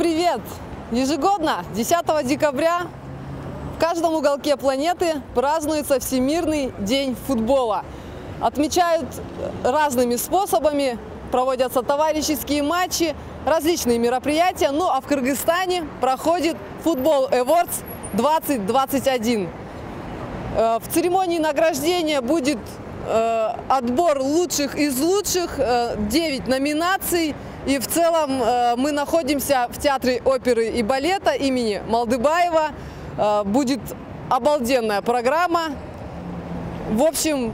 привет! Ежегодно 10 декабря в каждом уголке планеты празднуется Всемирный день футбола. Отмечают разными способами, проводятся товарищеские матчи, различные мероприятия. Ну а в Кыргызстане проходит Football Awards 2021. В церемонии награждения будет отбор лучших из лучших, 9 номинаций. И в целом мы находимся в Театре оперы и балета имени Малдыбаева. Будет обалденная программа. В общем,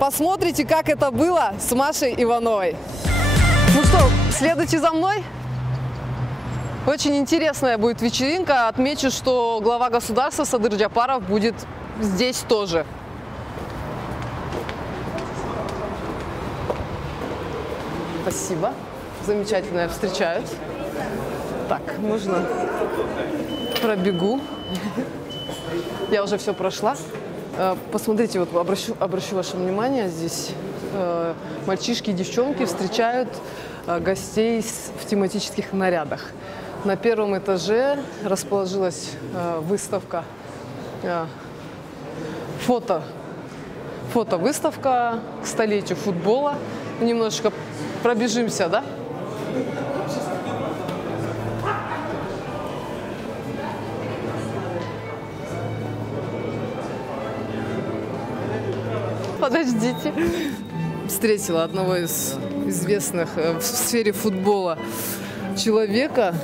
посмотрите, как это было с Машей Ивановой. Ну что, следуйте за мной. Очень интересная будет вечеринка. Отмечу, что глава государства Садыр Джапаров будет здесь тоже. Спасибо. Замечательно встречают. Так, можно пробегу. Я уже все прошла. Посмотрите, вот обращу ваше внимание, здесь мальчишки и девчонки встречают гостей в тематических нарядах. На первом этаже расположилась выставка, фотовыставка к столетию футбола. Немножечко пробежимся, да? Подождите. Встретила одного из известных в сфере футбола человека.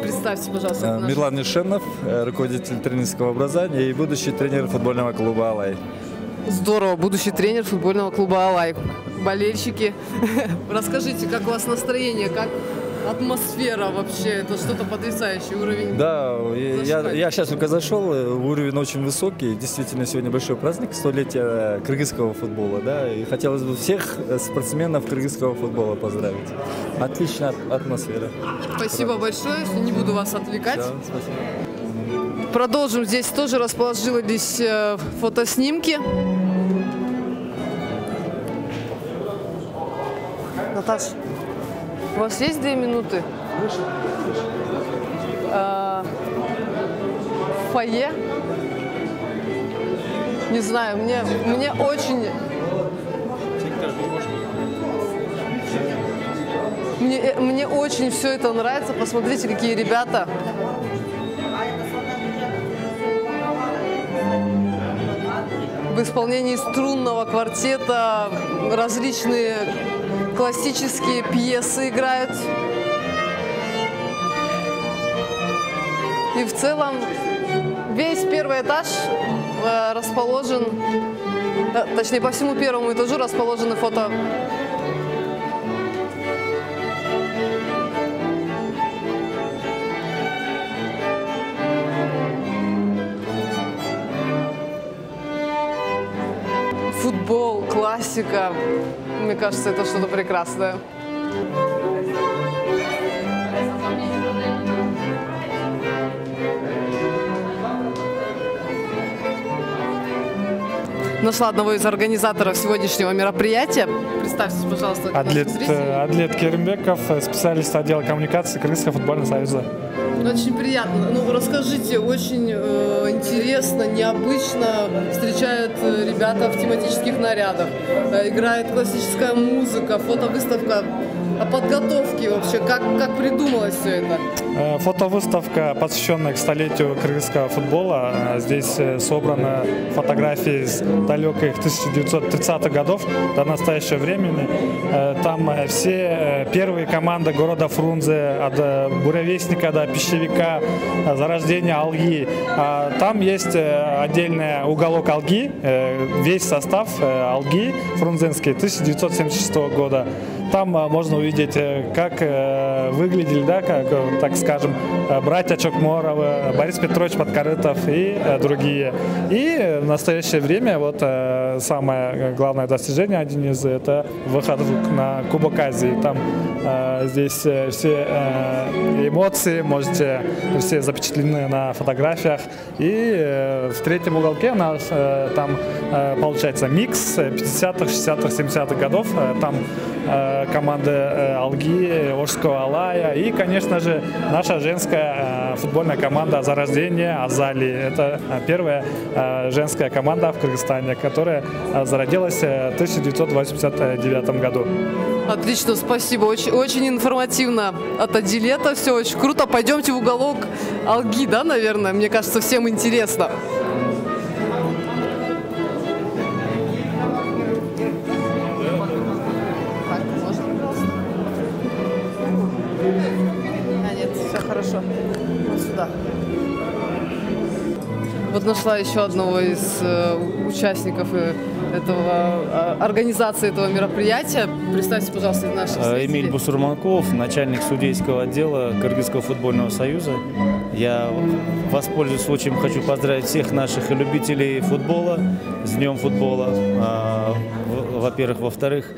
Представьте, пожалуйста. Мирлан Ишенов, руководитель тренерского образования и будущий тренер футбольного клуба «Алай». Здорово, будущий тренер футбольного клуба «Алай». Болельщики, расскажите, как у вас настроение, как атмосфера вообще, это что-то потрясающий уровень. Да, я сейчас только зашел, уровень очень высокий, действительно сегодня большой праздник, столетия кыргызского футбола, да, и хотелось бы всех спортсменов кыргызского футбола поздравить. Отличная атмосфера. Спасибо большое, не буду вас отвлекать. Все, спасибо. Продолжим, здесь тоже расположились фотоснимки. Наташ, у вас есть 2 минуты? Фойе? Не знаю, мне очень... Мне очень все это нравится. Посмотрите, какие ребята. В исполнении струнного квартета различные классические пьесы играют. И в целом весь первый этаж расположен, точнее по всему первому этажу расположены фото. Футбол, классика. Мне кажется, это что-то прекрасное. Нашла одного из организаторов сегодняшнего мероприятия. Представьтесь, пожалуйста. Адлет Керимбеков, специалист отдела коммуникации Кыргызского футбольного союза. Очень приятно. Ну, расскажите, очень интересно, необычно встречают ребята в тематических нарядах. Играет классическая музыка, фотовыставка. О подготовке вообще, как придумалось все это? Фотовыставка, посвященная к столетию кыргызского футбола. Здесь собраны фотографии с далеких 1930-х годов до настоящего времени. Там все первые команды города Фрунзе, от буревестника до пищевика, зарождения Алги. Там есть отдельный уголок Алги, весь состав Алги фрунзенский 1976 года. Там можно увидеть, как выглядели, да, как, так скажем, братья Чокморовы, Борис Петрович Подкорытов и другие. И в настоящее время вот самое главное достижение, один из, это выход на Кубок Азии. Там здесь все эмоции можете все запечатлены на фотографиях. И в третьем уголке у нас там получается микс 50-х, 60-х, 70-х годов. Там команды Алги, Орского Алая и, конечно же, наша женская футбольная команда «Зарождение» Азали. Это первая женская команда в Кыргызстане, которая зародилась в 1989 году. Отлично, спасибо. Очень информативно от Адилета. Все очень круто. Пойдемте в уголок Алги, да, наверное? Мне кажется, всем интересно. Так, можно, пожалуйста? Нет, все хорошо. Вот сюда. Вот нашла еще одного из участников организации этого мероприятия. Представьте, пожалуйста, наших зрителей. Эмиль Бусурманков, начальник судейского отдела Кыргызского футбольного союза. Я воспользуюсь случаем, хочу поздравить всех наших любителей футбола с Днем футбола. Во-первых. Во-вторых,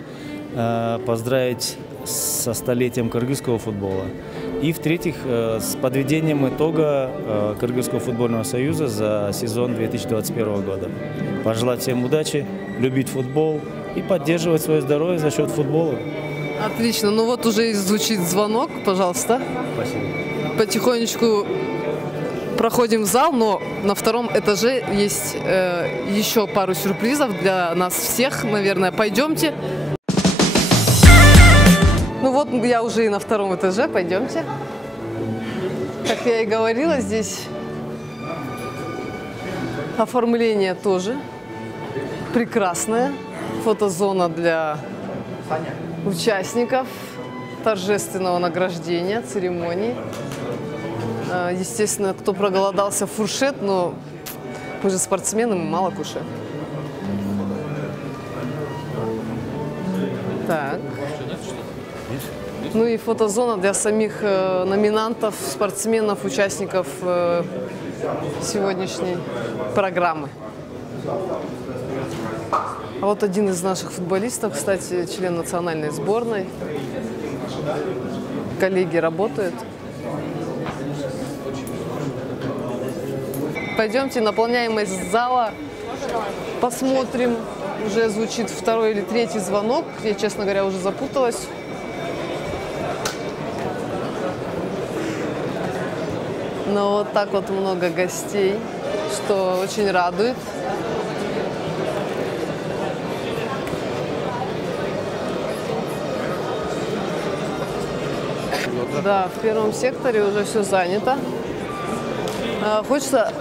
поздравить со столетием кыргызского футбола. И в-третьих, с подведением итога Кыргызского футбольного союза за сезон 2021 года. Пожелать всем удачи, любить футбол и поддерживать свое здоровье за счет футбола. Отлично. Ну вот уже и звучит звонок, пожалуйста. Спасибо. Потихонечку проходим в зал, но на втором этаже есть еще пару сюрпризов для нас всех, наверное. Пойдемте. Ну вот я уже и на втором этаже, пойдемте. Как я и говорила, здесь оформление тоже прекрасное. Фотозона для участников торжественного награждения, церемонии. Естественно, кто проголодался, фуршет, но мы же спортсмены, мы мало кушаем. Так. Ну и фотозона для самих номинантов, спортсменов, участников сегодняшней программы. А вот один из наших футболистов, кстати, член национальной сборной. Коллеги работают. Пойдемте, наполняемость зала посмотрим. Уже звучит второй или третий звонок. Я, честно говоря, уже запуталась. Но вот так вот много гостей, что очень радует. Да, в первом секторе уже все занято. Хочется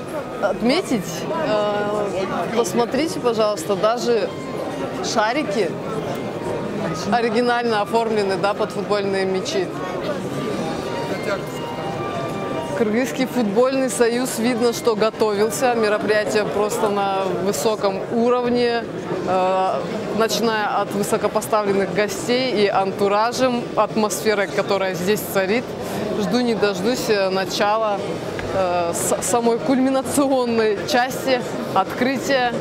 отметить, посмотрите, пожалуйста, даже шарики оригинально оформлены, да, под футбольные мячи. Кыргызский футбольный союз, видно, что готовился. Мероприятие просто на высоком уровне, начиная от высокопоставленных гостей и антуражем, атмосферой, которая здесь царит. Жду не дождусь начала самой кульминационной части открытия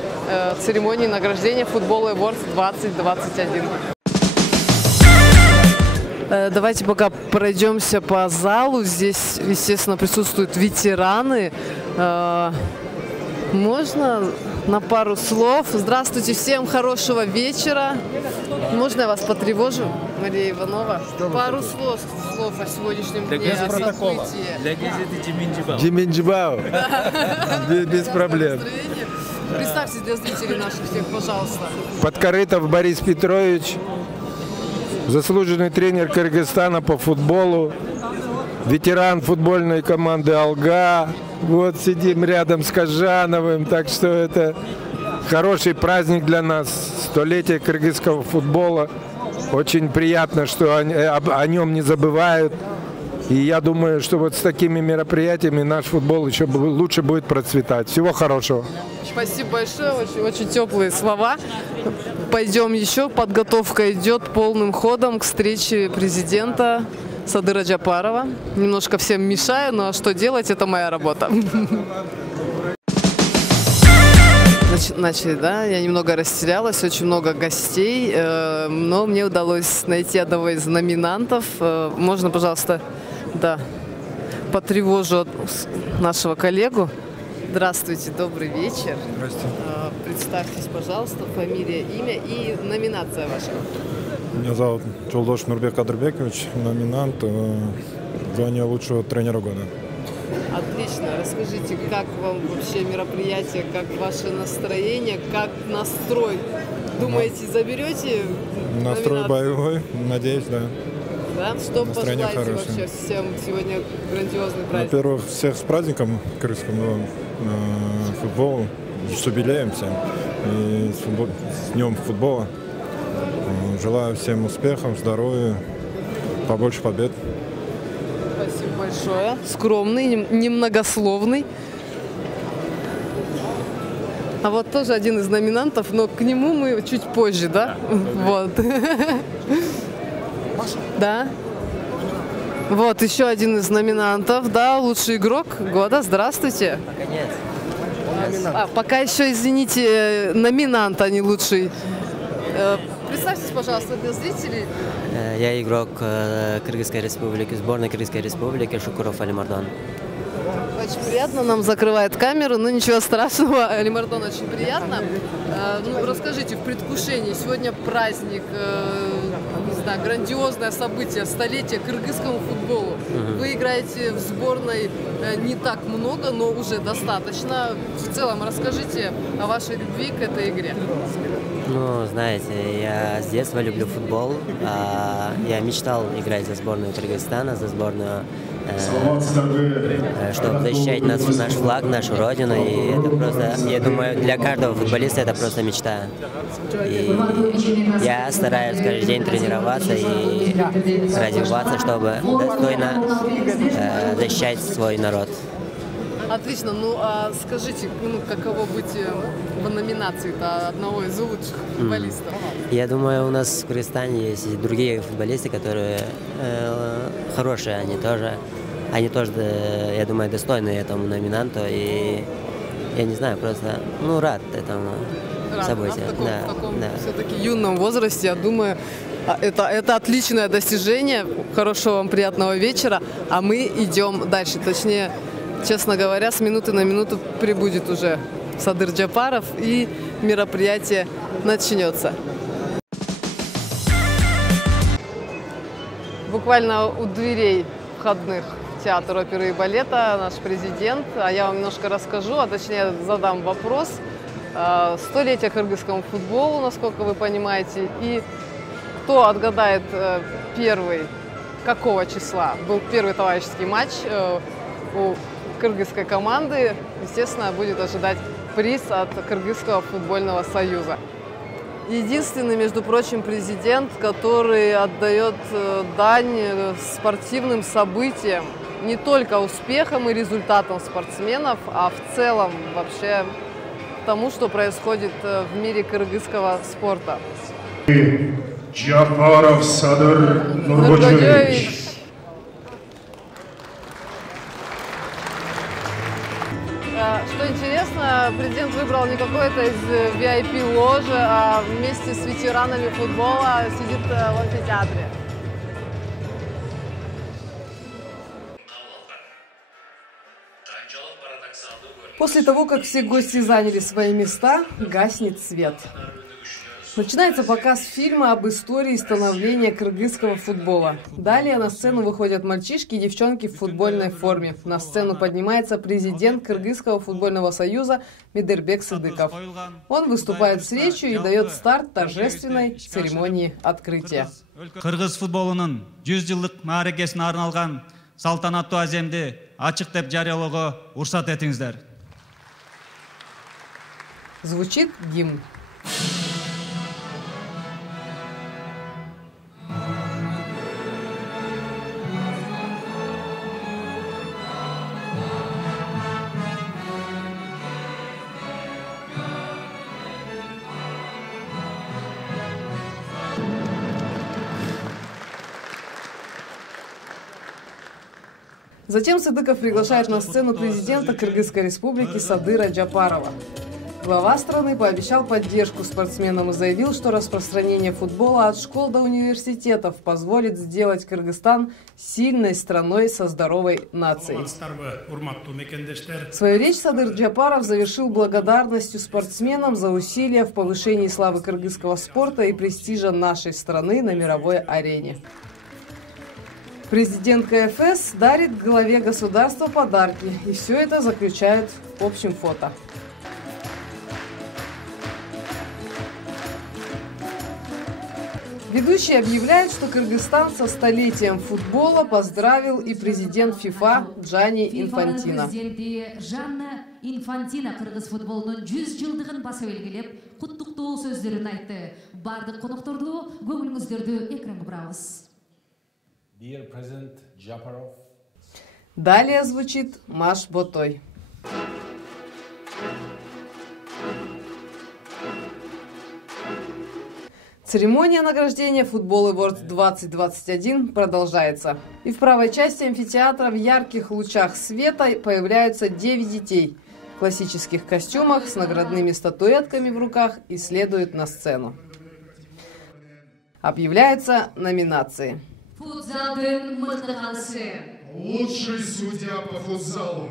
церемонии награждения Football Awards 2021. Давайте пока пройдемся по залу. Здесь, естественно, присутствуют ветераны. Можно на пару слов? Здравствуйте всем, хорошего вечера. Можно я вас потревожу, Мария Иванова? Пару слов о сегодняшнем дне, о событии. Для газеты Джиминджибао. Без проблем. Представьте для зрителей наших всех, пожалуйста. Подкорытов Борис Петрович, заслуженный тренер Кыргызстана по футболу, ветеран футбольной команды «Алга». Вот сидим рядом с Кажановым, так что это хороший праздник для нас, столетие кыргызского футбола. Очень приятно, что о нем не забывают. И я думаю, что вот с такими мероприятиями наш футбол еще лучше будет процветать. Всего хорошего. Спасибо большое, очень теплые слова. Пойдем еще, подготовка идет полным ходом к встрече президента Садыра Джапарова. Немножко всем мешаю, но что делать, это моя работа. Начали, да? Я немного растерялась, очень много гостей, но мне удалось найти одного из номинантов. Можно, пожалуйста, да, потревожу нашего коллегу. Здравствуйте, добрый вечер. Здравствуйте. Представьтесь, пожалуйста, фамилия, имя и номинация ваша. Меня зовут Жолдош Нурбек Кадырбекович, номинант в звании лучшего тренера года. Отлично. Расскажите, как вам вообще мероприятие, как ваше настроение, как настрой? Думаете, заберете Настрой номинацию? боевой, надеюсь, да. Да? Что Настроение пожелаете хорошее. вообще всем сегодня грандиозный праздник? Во-первых, всех с праздником кыргызского футбола, с юбилеем всем и с днем футбола. Желаю всем успехов, здоровья, побольше побед. Спасибо большое. Скромный, немногословный. А вот тоже один из номинантов, но к нему мы чуть позже, да? Вот. Да. Вот еще один из номинантов, да, лучший игрок года. Здравствуйте. Пока еще, извините, номинант, а не лучший. Представьтесь, пожалуйста, для зрителей. Я игрок Кыргызской Республики, сборной Кыргызской Республики Шукуров Алимардан. Очень приятно, нам закрывает камеру, но ничего страшного. Алимардан, очень приятно. Ну, расскажите, в предвкушении, сегодня праздник, не знаю, грандиозное событие, столетие кыргызскому футболу. Вы играете в сборной не так много, но уже достаточно. В целом, расскажите о вашей любви к этой игре. Ну, знаете, я с детства люблю футбол. Я мечтал играть за сборную Кыргызстана, за сборную, чтобы защищать наш флаг, нашу родину. И это просто, я думаю, для каждого футболиста это просто мечта. И я стараюсь каждый день тренироваться и развиваться, чтобы достойно защищать свой народ. Отлично. Ну, а скажите, каково быть в номинации-то одного из лучших футболистов? Я думаю, у нас в Кыргызстане есть и другие футболисты, которые хорошие, они тоже, я думаю, достойны этому номинанту. И я не знаю, просто, рад этому событию. В таком все-таки юном возрасте, я думаю, это отличное достижение. Хорошего вам приятного вечера. А мы идем дальше. Точнее, честно говоря, с минуты на минуту прибудет уже Садыр Джапаров, и мероприятие начнется. Буквально у дверей входных в театр оперы и балета наш президент. А я вам немножко расскажу, а точнее задам вопрос. Столетие кыргызскому футболу, насколько вы понимаете, и кто отгадает первый, какого числа был первый товарищеский матч у кыргызской команды, естественно, будет ожидать приз от Кыргызского футбольного союза. Единственный, между прочим, президент, который отдает дань спортивным событиям, не только успехам и результатам спортсменов, а в целом вообще тому, что происходит в мире кыргызского спорта. Джапаров Садыр Нургодиевич. Что интересно, президент выбрал не какой-то из VIP-ложи, а вместе с ветеранами футбола сидит в амфитеатре. После того, как все гости заняли свои места, гаснет свет. Начинается показ фильма об истории становления кыргызского футбола. Далее на сцену выходят мальчишки и девчонки в футбольной форме. На сцену поднимается президент Кыргызского футбольного союза Медербек Сыдыков. Он выступает с речью и дает старт торжественной церемонии открытия. Кыргыз футболунун 100 жылдык мааракесине арналган салтанаттуу аземди ачык деп жарыялоого уруксат этиңиздер. Звучит гимн. Затем Сыдыков приглашает на сцену президента Кыргызской республики Садыра Джапарова. Глава страны пообещал поддержку спортсменам и заявил, что распространение футбола от школ до университетов позволит сделать Кыргызстан сильной страной со здоровой нацией. Свою речь Садыр Джапаров завершил благодарностью спортсменам за усилия в повышении славы кыргызского спорта и престижа нашей страны на мировой арене. Президент КФС дарит главе государства подарки, и все это заключают в общем фото. Ведущий объявляет, что Кыргызстан со столетием футбола поздравил и президент ФИФА Джанни Инфантино. Инфантино кыргыз футболунун 100 жылдыгын баса белгилеп, куттуктоо сөздөрүн айтты. Бардык конокторду көңүлүңүздөрдү экранга бурабыз. Далее звучит Маш Ботой. Церемония награждения Football Awards 2021 продолжается. И в правой части амфитеатра в ярких лучах света появляются 9 детей в классических костюмах с наградными статуэтками в руках и следуют на сцену. Объявляются номинации. Лучший судья по футзалу.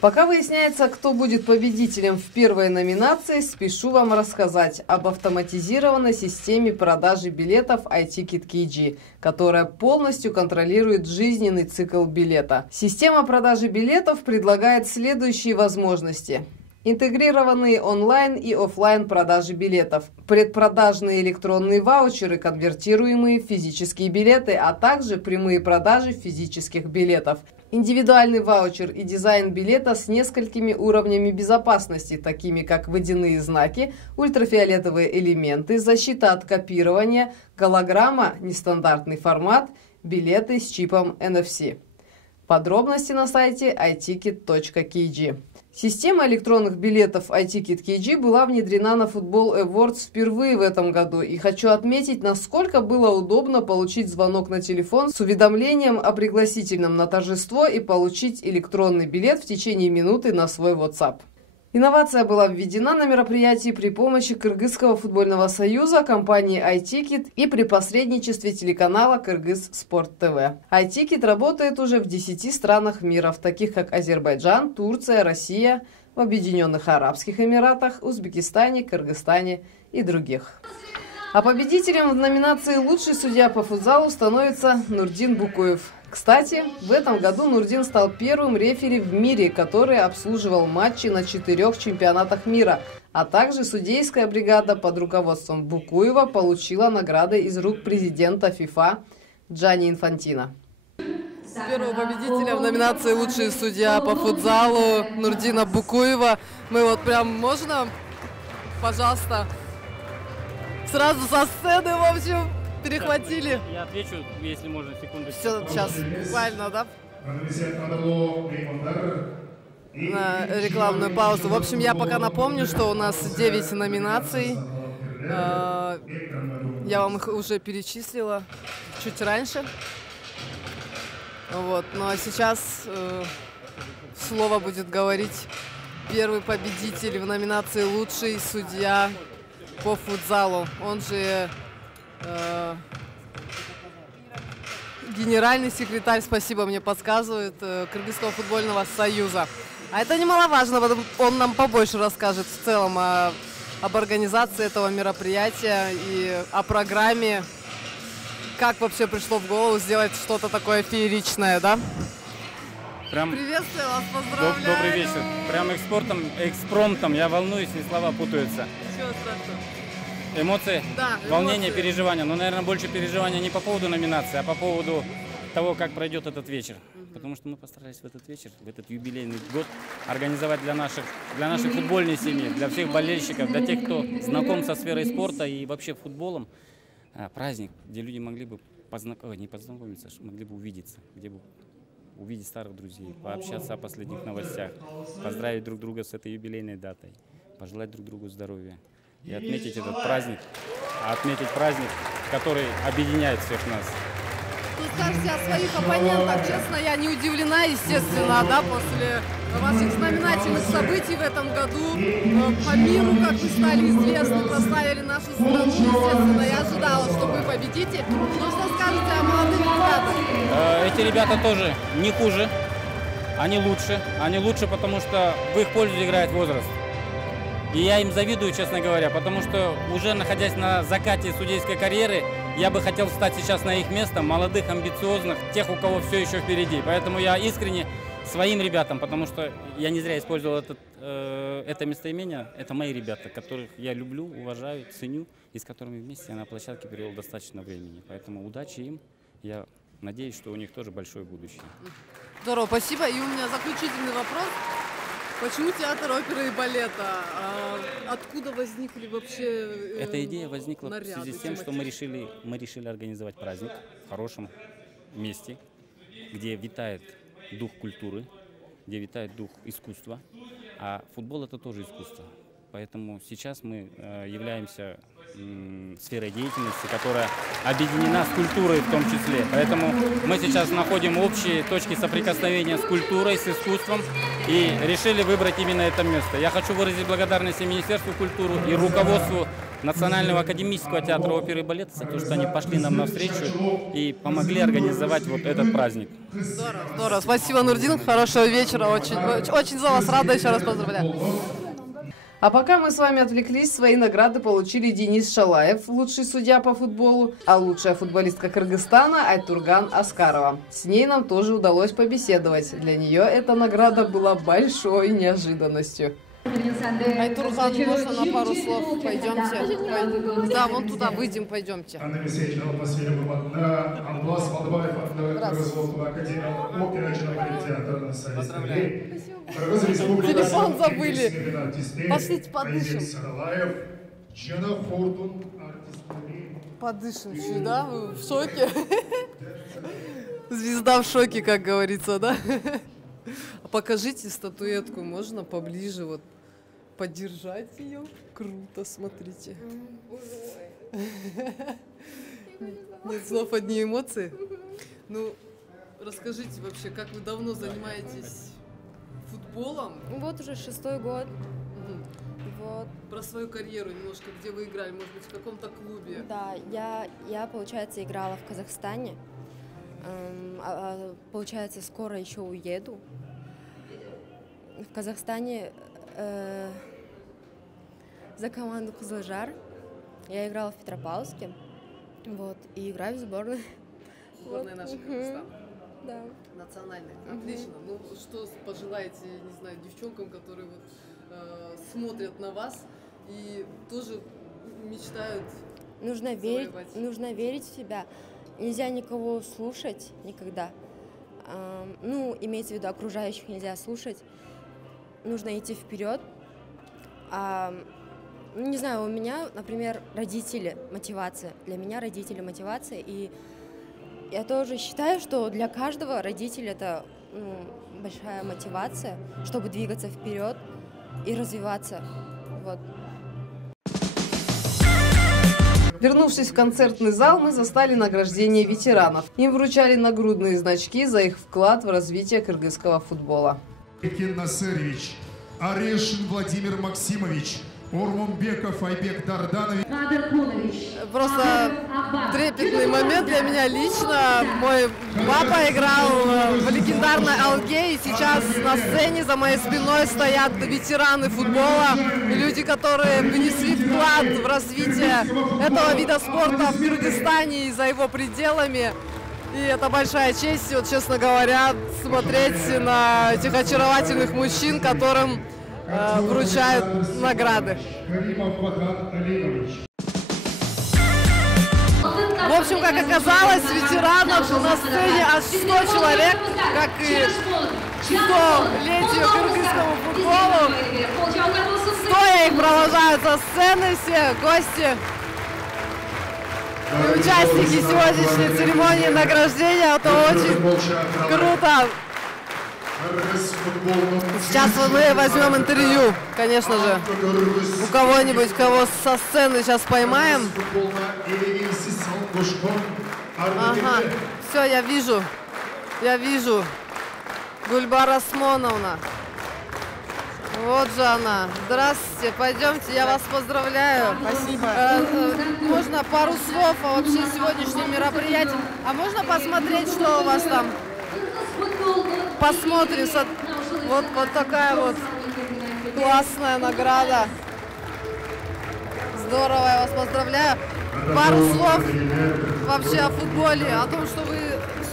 Пока выясняется, кто будет победителем в первой номинации, спешу вам рассказать об автоматизированной системе продажи билетов iTicket KG, которая полностью контролирует жизненный цикл билета. Система продажи билетов предлагает следующие возможности. Интегрированные онлайн и офлайн продажи билетов, предпродажные электронные ваучеры, конвертируемые в физические билеты, а также прямые продажи физических билетов. Индивидуальный ваучер и дизайн билета с несколькими уровнями безопасности, такими как водяные знаки, ультрафиолетовые элементы, защита от копирования, голограмма, нестандартный формат, билеты с чипом NFC. Подробности на сайте iticket.kg. Система электронных билетов iTicket KG была внедрена на Football Awards впервые в этом году. И хочу отметить, насколько было удобно получить звонок на телефон с уведомлением о пригласительном на торжество и получить электронный билет в течение минуты на свой WhatsApp. Инновация была введена на мероприятии при помощи Кыргызского футбольного союза, компании iTicket и при посредничестве телеканала Кыргыз Спорт ТВ. iTicket работает уже в 10 странах мира, в таких как Азербайджан, Турция, Россия, в Объединенных Арабских Эмиратах, Узбекистане, Кыргызстане и других. А победителем в номинации «Лучший судья по футзалу» становится Нурдин Букуев. Кстати, в этом году Нурдин стал первым рефери в мире, который обслуживал матчи на 4 чемпионатах мира, а также судейская бригада под руководством Букуева получила награды из рук президента ФИФА Джанни Инфантино. Первого победителя в номинации «Лучший судья по футзалу» Нурдина Букуева. Мы вот прям, можно, пожалуйста, сразу со сцены, в общем, перехватили. Я отвечу, если можно, секунду. Все, сейчас, буквально, да? На рекламную паузу. В общем, я пока напомню, что у нас 9 номинаций. Я вам их уже перечислила чуть раньше. Вот. Ну а сейчас слово будет говорить первый победитель в номинации «Лучший судья по футзалу». Он же генеральный секретарь, спасибо, мне подсказывает, Кыргызского футбольного союза. А это немаловажно, он нам побольше расскажет в целом об организации этого мероприятия и о программе. Как вообще пришло в голову сделать что-то такое фееричное, да? Приветствую вас, поздравляю. Добрый вечер. Прям экспромтом, я волнуюсь, и слова путаются. Ничего страшного. Эмоции, да, волнение, эмоции. Переживания. Но, наверное, больше переживания не по поводу номинации, а по поводу того, как пройдет этот вечер. Потому что мы постарались в этот вечер, в этот юбилейный год организовать для нашей футбольной семьи, для всех болельщиков, для тех, кто знаком со сферой спорта и вообще футболом, праздник, где люди могли бы не познакомиться, могли бы увидеться, где бы увидеть старых друзей, пообщаться о последних новостях, поздравить друг друга с этой юбилейной датой, пожелать друг другу здоровья. И отметить этот праздник, который объединяет всех нас. вы скажете о своих оппонентах? Честно, я не удивлена, естественно, да, после ваших знаменательных событий в этом году. По миру, как вы стали известны, прославили нашу страну, естественно. Я ожидала, что вы победите. Но что скажете о молодых ребятах? Эти ребята тоже не хуже, они лучше. Они лучше, потому что в их пользу играет возраст. И я им завидую, честно говоря, потому что уже находясь на закате судейской карьеры, я бы хотел встать сейчас на их место, молодых, амбициозных, тех, у кого все еще впереди. Поэтому я искренне своим ребятам, потому что я не зря использовал это местоимение, это мои ребята, которых я люблю, уважаю, ценю, и с которыми вместе я на площадке провел достаточно времени. Поэтому удачи им, я надеюсь, что у них тоже большое будущее. Здорово, спасибо. И у меня заключительный вопрос. Почему театр оперы и балета? Откуда возникли вообще Эта идея возникла наряды, в связи с тем, что мы решили организовать праздник в хорошем месте, где витает дух культуры, где витает дух искусства. А футбол — это тоже искусство. Поэтому сейчас мы являемся сферой деятельности, которая объединена с культурой в том числе. Поэтому мы сейчас находим общие точки соприкосновения с культурой, с искусством и решили выбрать именно это место. Я хочу выразить благодарность и Министерству культуры, и руководству Национального академического театра оперы и балета за то, что они пошли нам навстречу и помогли организовать вот этот праздник. Здорово, здорово. Спасибо, Нурдин. Хорошего вечера. Очень за вас рада. Еще раз поздравляю. А пока мы с вами отвлеклись, свои награды получили Денис Шалаев, лучший судья по футболу, а лучшая футболистка Кыргызстана Айтурган Аскарова. С ней нам тоже удалось побеседовать. Для нее эта награда была большой неожиданностью. Айтурган, можно на пару слов? Пойдемте. Да, вон туда выйдем, пойдемте. Телефон забыли. Пошлите подышим. Подышим чуть, да? Вы в шоке? Звезда в шоке, как говорится, да? Покажите статуэтку, можно поближе вот подержать ее. Круто, смотрите. Нет слов, одни эмоции. Ну, расскажите вообще, как вы давно занимаетесь футболом? Вот уже 6-й год. Вот. Про свою карьеру немножко, где вы играли, может быть, в каком-то клубе? Да, я, получается, играла в Казахстане. Получается, скоро еще уеду. В Казахстане за команду Кызылжар. Я играла в Петропавловске. Вот, и играю в сборной. Сборная наша Казахстана. Да. Национальная. Отлично. Ну, что пожелаете, не знаю, девчонкам, которые вот, смотрят на вас и тоже мечтают нужно верить в себя. Нельзя никого слушать никогда. Ну, имеется в виду, окружающих нельзя слушать. Нужно идти вперед. Не знаю, у меня, например, родители мотивация. Для меня родители мотивация. И я тоже считаю, что для каждого родитель это большая мотивация, чтобы двигаться вперед и развиваться. Вот. Вернувшись в концертный зал, мы застали награждение ветеранов. Им вручали нагрудные значки за их вклад в развитие кыргызского футбола. Кен Насырович, Орешин Владимир Максимович, Урмунбеков Айбек Дарданович. Просто трепетный момент для меня лично. Мой папа играл в легендарной Алге, и сейчас на сцене за моей спиной стоят ветераны футбола, люди, которые внесли вклад в развитие этого вида спорта в Кыргызстане и за его пределами. И это большая честь, вот, честно говоря, смотреть на этих очаровательных мужчин, которым вручают награды. В общем, как оказалось, ветеранов на сцене аж 100 человек, как и 100-летию кыргызскому футболу. Стоя их провожают со сцены все гости. И участники сегодняшней церемонии награждения. Это очень круто. Сейчас мы возьмем интервью, конечно же, у кого-нибудь, кого со сцены сейчас поймаем. Ага, все, я вижу. Гульбар Осмоновна. Вот же она. Здравствуйте, пойдемте, я вас поздравляю. Спасибо. Можно пару слов о вообще сегодняшнем мероприятии? А можно посмотреть, что у вас там? Посмотрим. Вот такая вот классная награда. Здорово, я вас поздравляю. Пару слов вообще о футболе, о том, что вы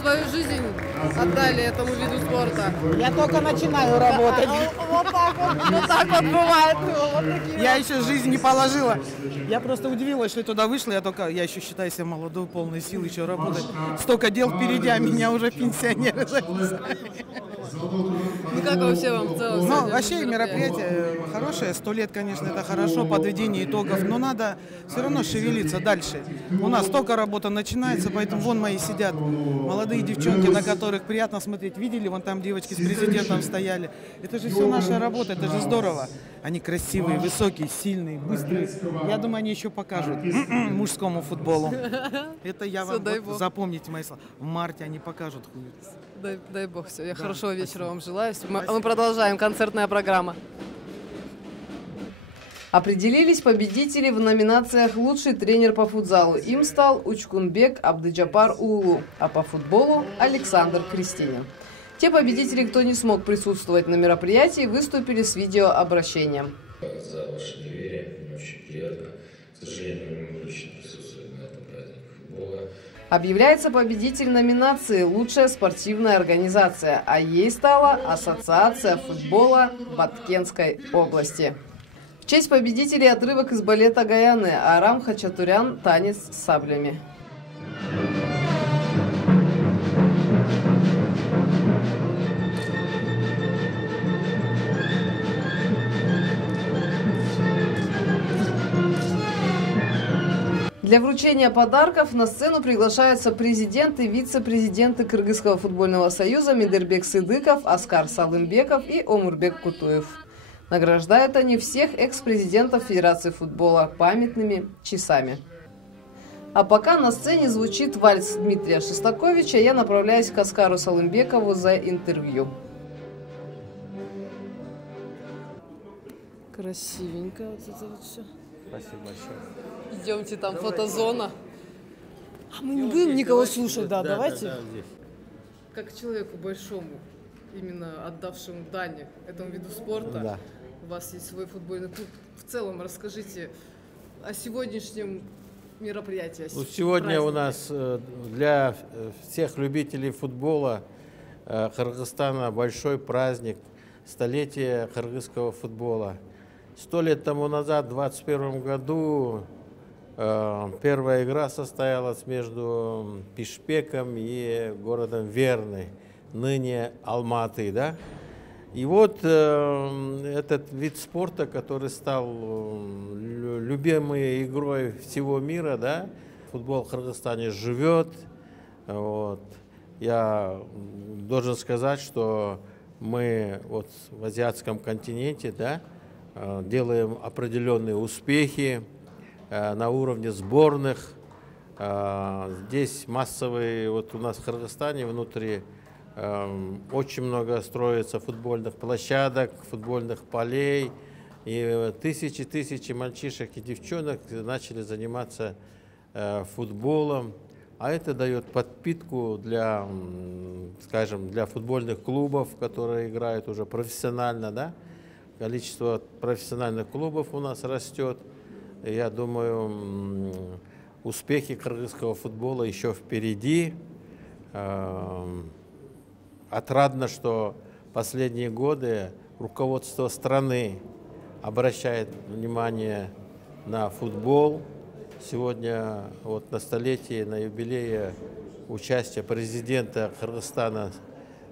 свою жизнь отдали этому виду спорта. Я только начинаю работать. Вот так вот бывает. Я еще жизнь не положила. Я просто удивилась, что я туда вышла. Я еще считаю себя молодой, полной сил еще работать. Столько дел впереди, а меня уже пенсионеры записали. Ну как вообще вам в целом? Ну, вообще мероприятие хорошее. 100 лет, конечно, это хорошо, подведение итогов. Но надо все равно шевелиться дальше. У нас только работа начинается, поэтому вон мои сидят молодые девчонки, на которых приятно смотреть. Видели, вон там девочки с президентом стояли. Это же все наша работа, это же здорово. Они красивые, высокие, сильные, быстрые. Я думаю, они еще покажут мужскому футболу. Это я вам запомните мои слова. В марте они покажут. Дай бог, все. Я хорошего вечера вам желаю. Мы продолжаем. Концертная программа. Определились победители в номинациях «Лучший тренер по футзалу». Им стал Учкунбек Абдыджапар Улу, а по футболу – Александр Крестинин. Те победители, кто не смог присутствовать на мероприятии, выступили с видеообращением. За ваше доверие, мне очень приятно. К сожалению, не могу лично присутствовать на этом празднике футбола. Объявляется победитель номинации «Лучшая спортивная организация», а ей стала Ассоциация футбола Баткенской области. В честь победителей отрывок из балета Гаяны «Арам Хачатурян. Танец с саблями». Для вручения подарков на сцену приглашаются президенты и вице-президенты Кыргызского футбольного союза Медербек Сыдыков, Аскар Салымбеков и Омурбек Кутуев. Награждают они всех экс-президентов Федерации футбола памятными часами. А пока на сцене звучит вальс Дмитрия Шестаковича, я направляюсь к Аскару Салымбекову за интервью. Красивенько вот это вот все. Спасибо большое. Идемте, там фотозона. А мы не будем никого слушать, да, давайте. Да, здесь. Как человеку большому, именно отдавшему дань этому виду спорта, да. У вас есть свой футбольный клуб. В целом расскажите о сегодняшнем мероприятии. Сегодня у нас для всех любителей футбола Кыргызстана большой праздник, столетие кыргызского футбола. 100 лет тому назад, в 2021 году, первая игра состоялась между Пишпеком и городом Верны, ныне Алматы, да? И вот этот вид спорта, который стал любимой игрой всего мира, да? Футбол в Кыргызстане живет. Вот. Я должен сказать, что мы вот в азиатском континенте, да, делаем определенные успехи на уровне сборных. Здесь массовые, вот у нас в Кыргызстане внутри очень много строится футбольных площадок, футбольных полей. И тысячи мальчишек и девчонок начали заниматься футболом. А это дает подпитку для, скажем, для футбольных клубов, которые играют уже профессионально, да? Количество профессиональных клубов у нас растет. И я думаю, успехи кыргызского футбола еще впереди. Отрадно, что последние годы руководство страны обращает внимание на футбол. Сегодня вот на столетии, на юбилее участия президента Кыргызстана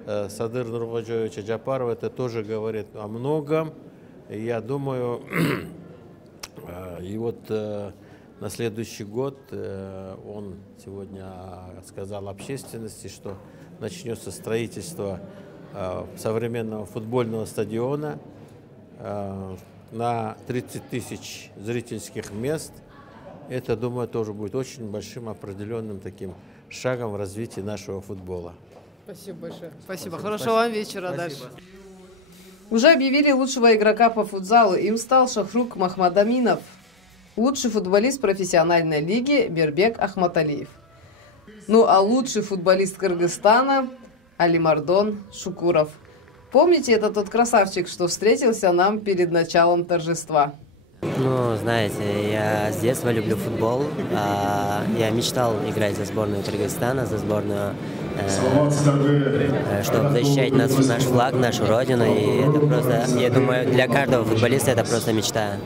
Садыр Нуркожоевича Джапарова, это тоже говорит о многом. И я думаю, и вот на следующий год он сегодня сказал общественности, что начнется строительство современного футбольного стадиона на 30 тысяч зрительских мест. Это, думаю, тоже будет очень большим определенным таким шагом в развитии нашего футбола. Спасибо большое. Спасибо. Хорошего вам вечера. Спасибо. Дальше. Уже объявили лучшего игрока по футзалу. Им стал Шахрук Махмадаминов. Лучший футболист профессиональной лиги Бербек Ахматалиев. Ну а лучший футболист Кыргызстана Алимардон Шукуров. Помните, это тот красавчик, что встретился нам перед началом торжества? Ну, знаете, я с детства люблю футбол. Я мечтал играть за сборную Кыргызстана, за сборную, чтобы защищать наш флаг, нашу родину. И это просто, я думаю, для каждого футболиста это просто мечта.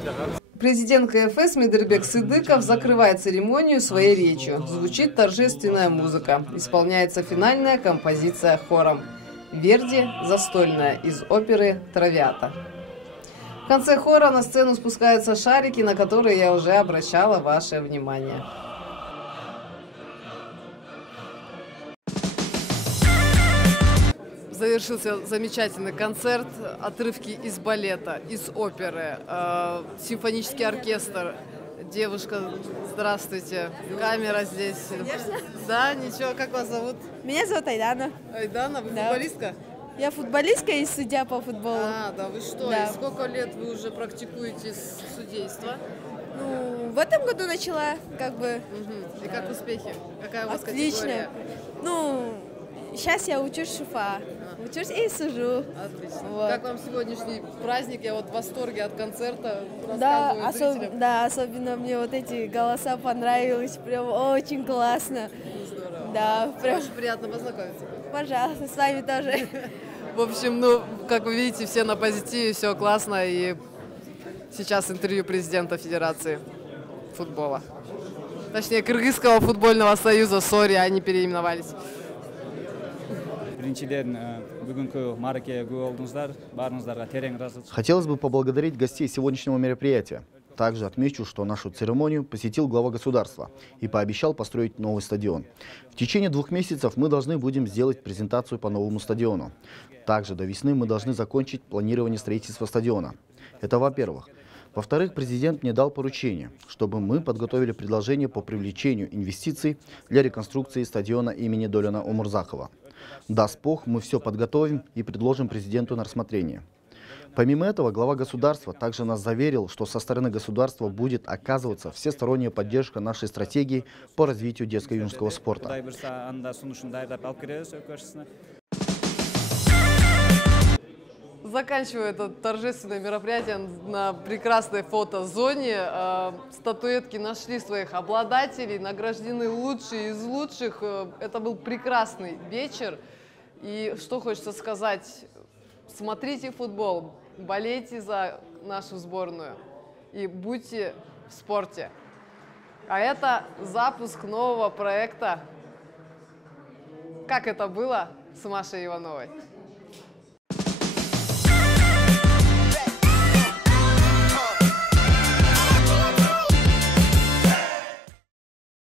Президент КФС Медербек Сыдыков закрывает церемонию своей речью. Звучит торжественная музыка. Исполняется финальная композиция хором. Верди «Застольная» из оперы «Травиата». В конце хора на сцену спускаются шарики, на которые я уже обращала ваше внимание. Завершился замечательный концерт, отрывки из балета, из оперы, симфонический оркестр. Девушка, здравствуйте. Камера здесь. Конечно. Да, ничего, как вас зовут? Меня зовут Айдана. Айдана, вы футболистка? Я футболистка и судья по футболу. Да, вы что? Да. И сколько лет вы уже практикуете судейство? Ну, в этом году начала, как бы. И как успехи? Какая у вас Отлично. категория? Ну, сейчас я учусь ШУФА. Учусь и сужу. Отлично. Вот. Как вам сегодняшний праздник? Я вот в восторге от концерта. Да, зрителям. особенно мне вот эти голоса понравились. Прям очень классно. Здорово. Да, прям. Очень приятно познакомиться. Пожалуйста, с вами тоже. В общем, ну, как вы видите, все на позитиве, все классно. И сейчас интервью президента Федерации футбола. Точнее, Кыргызского футбольного союза, сори, они переименовались. Хотелось бы поблагодарить гостей сегодняшнего мероприятия. Также отмечу, что нашу церемонию посетил глава государства и пообещал построить новый стадион. В течение 2 месяцев мы должны будем сделать презентацию по новому стадиону. Также до весны мы должны закончить планирование строительства стадиона. Это во-первых. Во-вторых, президент мне дал поручение, чтобы мы подготовили предложение по привлечению инвестиций для реконструкции стадиона имени Долина Умурзакова. Даст Бог, мы все подготовим и предложим президенту на рассмотрение. Помимо этого, глава государства также нас заверил, что со стороны государства будет оказываться всесторонняя поддержка нашей стратегии по развитию детско-юношеского спорта. Заканчиваю это торжественное мероприятие на прекрасной фотозоне. Статуэтки нашли своих обладателей, награждены лучшие из лучших. Это был прекрасный вечер. И что хочется сказать, смотрите футбол, болейте за нашу сборную и будьте в спорте. А это запуск нового проекта «Как это было» с Машей Ивановой.